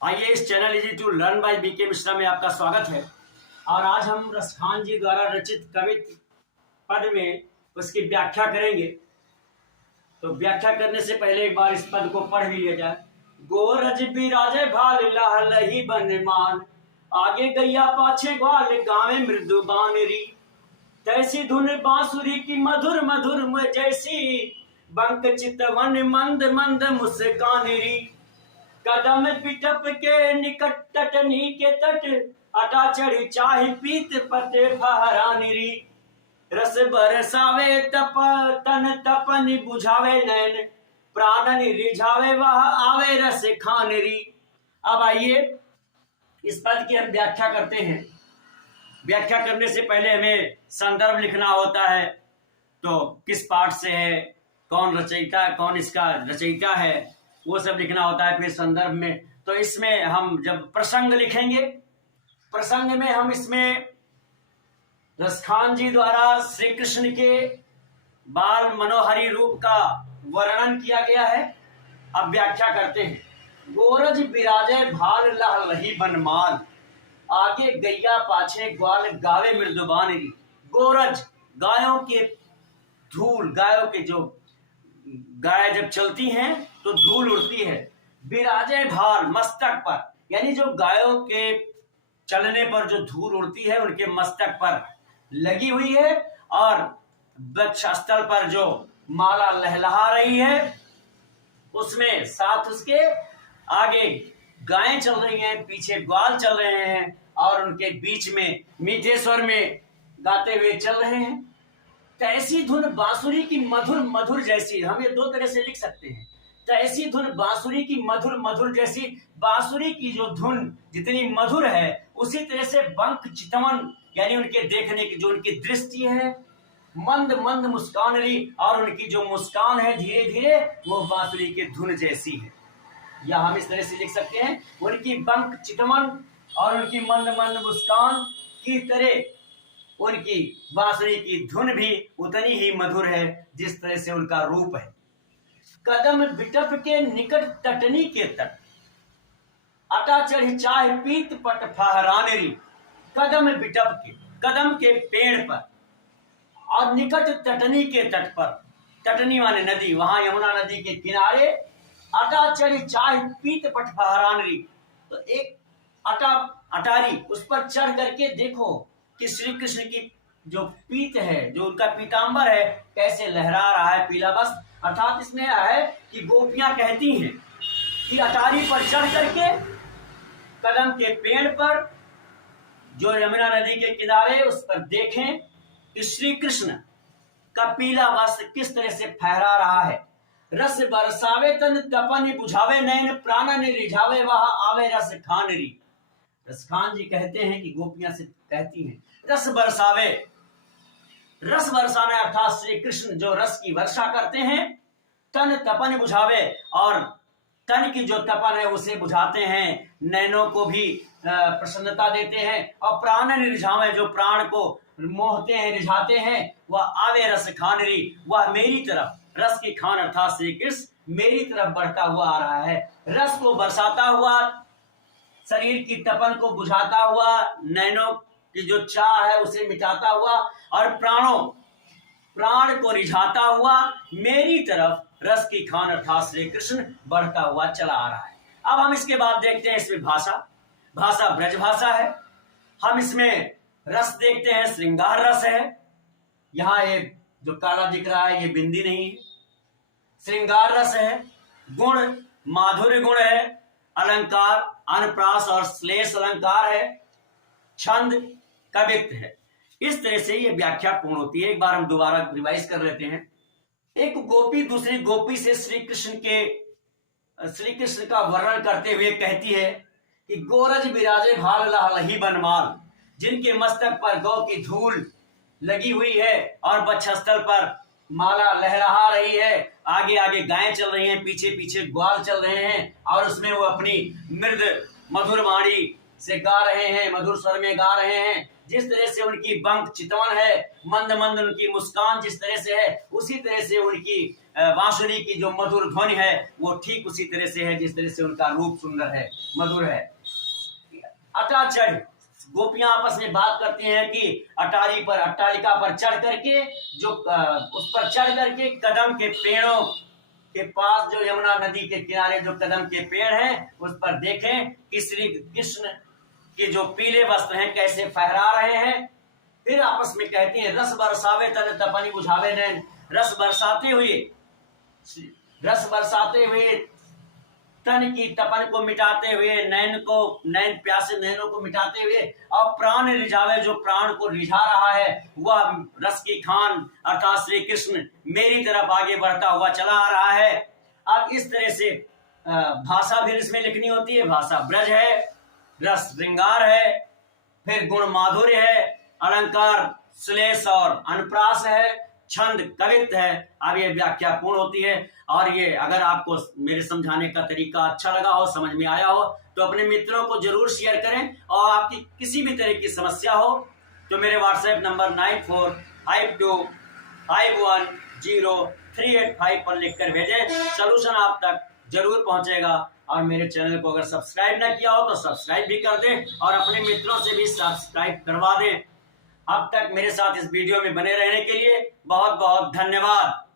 आइए इस channel easy to learn by B K Mishra में आपका स्वागत है। और आज हम रसखान जी द्वारा रचित कवित पद में उसकी व्याख्या करेंगे। तो व्याख्या करने से पहले एक बार इस पद को पढ़ भी लिया जाए। गोरज बिराजे भाल लही बनमान, आगे गैया पाछे ग्वाल गावे मृदु बानरी, तैसी धुन बांसुरी की मधुर मधुर जैसी, बंक चितवन मंद मंद मुस्कानरी, कदम बिटप के निकट तटनी के तट, अटा चढ़ी चाहि पीत पटे फहरानिरी, रस बरसावे तप तन तपन बुझावे नैन, प्राणन रिझावे वह आवे रस खानरी। अब आइए इस पद की हम व्याख्या करते हैं। व्याख्या करने से पहले हमें संदर्भ लिखना होता है। तो किस पाठ से है, कौन रचयिता, कौन इसका रचयिता है, वो सब लिखना होता है फिर संदर्भ में। तो इसमें हम जब प्रसंग लिखेंगे, प्रसंग में हम इसमें रसखान जी द्वारा श्री कृष्ण के बाल मनोहरी रूप का वर्णन किया गया है। अब व्याख्या करते हैं। गोरज बिराजे भाल लही बनमाल, आगे गैया पाछे ग्वाल गावे मृदुबानरी। गोरज गायों के धूल, गायों के जो गाय जब चलती हैं तो धूल उड़ती है। बिराजे भाल मस्तक पर, यानी जो गायों के चलने पर जो धूल उड़ती है उनके मस्तक पर लगी हुई है, और वक्षस्थल पर जो माला लहलहा रही है उसमें साथ उसके आगे गायें चल रही हैं, पीछे ग्वाल चल रहे हैं, और उनके बीच में मीठे स्वर में गाते हुए चल रहे हैं। तैसी धुन बांसुरी की मधुर मधुर जैसी, हम ये दो तरह से लिख सकते हैं। तैसी धुन बांसुरी की मधुर मधुर जैसी, बांसुरी की जो धुन जितनी मधुर है उसी तरह से बंक चितवन, यानी उनके देखने की जो उनकी दृष्टि है, मंद मंद मुस्कानरी, और उनकी जो मुस्कान है धीरे धीरे वो बांसुरी की धुन जैसी है। या हम इस तरह से लिख सकते हैं, उनकी बंक चितवन और उनकी मंद मंद मुस्कान की तरह उनकी बांसुरी की धुन भी उतनी ही मधुर है जिस तरह से उनका रूप है। कदम बिटप के निकट तटनी के तट, अटा चढ़ी चाहे पीत पट फहरानरी। कदम बिटप के, कदम के पेड़ पर, और निकट तटनी के तट पर, तटनी माने नदी, वहां यमुना नदी के किनारे, अटा चढ़ी चाहे पीत पट फहरानरी। तो एक अटारी, उस पर चढ़ करके देखो कि श्री कृष्ण की जो पीत है, जो उनका पीतांबर है, कैसे लहरा रहा है पीला वस्त्र। अर्थात इसमें है कि गोपियां कहती हैं कि अटारी पर चढ़ करके कदम के पेड़ पर जो यमुना नदी के किनारे, उस पर देखें कि श्री कृष्ण का पीला वस्त्र किस तरह से फहरा रहा है। रस बरसावे तन तपन बुझावे नैन, प्राणन रिझावे वह आवे रस खानरी। रसखान जी कहते हैं कि गोपियां से कहती हैं रस बरसावे, रस बरसाना अर्थात श्री कृष्ण जो रस की वर्षा करते हैं। तन तपन बुझावे, और तन की जो तपन है उसे बुझाते हैं, नैनों को भी प्रसन्नता देते हैं, और प्राण रिझावे, जो प्राण को मोहते हैं, रिझाते हैं। वह आवे रस खानरी, वह मेरी तरफ, रस की खान अर्थात श्री कृष्ण मेरी तरफ बढ़ता हुआ आ रहा है। रस को बरसाता हुआ, शरीर की तपन को बुझाता हुआ, नैनों की जो चाह है उसे मिटाता हुआ, और प्राण को रिझाता हुआ मेरी तरफ रस की खान अर्थात श्री कृष्ण बढ़ता हुआ चला आ रहा है। अब हम इसके बाद देखते हैं इसमें भाषा ब्रज भाषा है। हम इसमें रस देखते हैं, श्रृंगार रस है। यहाँ ये जो काला दिख रहा है ये बिंदी नहीं है, श्रृंगार रस है। गुण माधुर्य गुण है, अलंकार अनुप्रास और श्लेष अलंकार है, छंद कवित्व है। इस तरह से ये व्याख्या पूर्ण होती है। एक बार हम दोबारा रिवाइज कर लेते हैं। एक गोपी दूसरी गोपी से श्री कृष्ण का वर्णन करते हुए कहती है कि गोरज बिराजे भाल लही बनमाल, जिनके मस्तक पर गौ की धूल लगी हुई है और वक्षस्थल पर माला लहरा रही है, आगे आगे गायें चल रही हैं, पीछे पीछे ग्वाल चल रहे हैं, और उसमें वो अपनी मृद मधुर वाणी से गा रहे हैं, मधुर स्वर में गा रहे हैं। जिस तरह से उनकी बंक चितवन है, मंद मंद उनकी मुस्कान जिस तरह से है, उसी तरह से उनकी बांसुरी की जो मधुर ध्वनि है वो ठीक उसी तरह से है जिस तरह से उनका रूप सुंदर है, मधुर है। अटाचढ़, गोपियां आपस में बात करती हैं कि अट्टालिका पर चढ़ करके जो उस पर चढ़ करके कदम के पेड़ों के पास, जो यमुना नदी के किनारे जो कदम के पेड़ हैं उस पर देखें कि श्री कृष्ण के जो पीले वस्त्र हैं कैसे फहरा रहे हैं। फिर आपस में कहती हैं रस बरसावे तन तपनी बुझावे नैन, रस बरसाते हुए तन की तपन को मिटाते हुए, नैन प्यासे नैनों को मिटाते हुए, और प्राण रिझावे, जो प्राण को रिझा रहा है वह रस की खान अर्थात श्री कृष्ण मेरी तरफ आगे बढ़ता हुआ चला आ रहा है। अब इस तरह से भाषा भी इसमें लिखनी होती है। भाषा ब्रज है, रस श्रृंगार है, फिर गुण माधुर्य है, अलंकार श्लेष और अनुप्रास है, छंद कवित्व है। अब ये व्याख्या पूर्ण होती है। और ये अगर आपको मेरे समझाने का तरीका अच्छा लगा हो, समझ में आया हो, तो अपने मित्रों को जरूर शेयर करें। और आपकी किसी भी तरह की समस्या हो तो मेरे व्हाट्सएप नंबर 9452510385 पर लिखकर भेजें, सलूशन आप तक जरूर पहुंचेगा। और मेरे चैनल को अगर सब्सक्राइब ना किया हो तो सब्सक्राइब भी कर दें और अपने मित्रों से भी सब्सक्राइब करवा दें। अब तक मेरे साथ इस वीडियो में बने रहने के लिए बहुत बहुत धन्यवाद।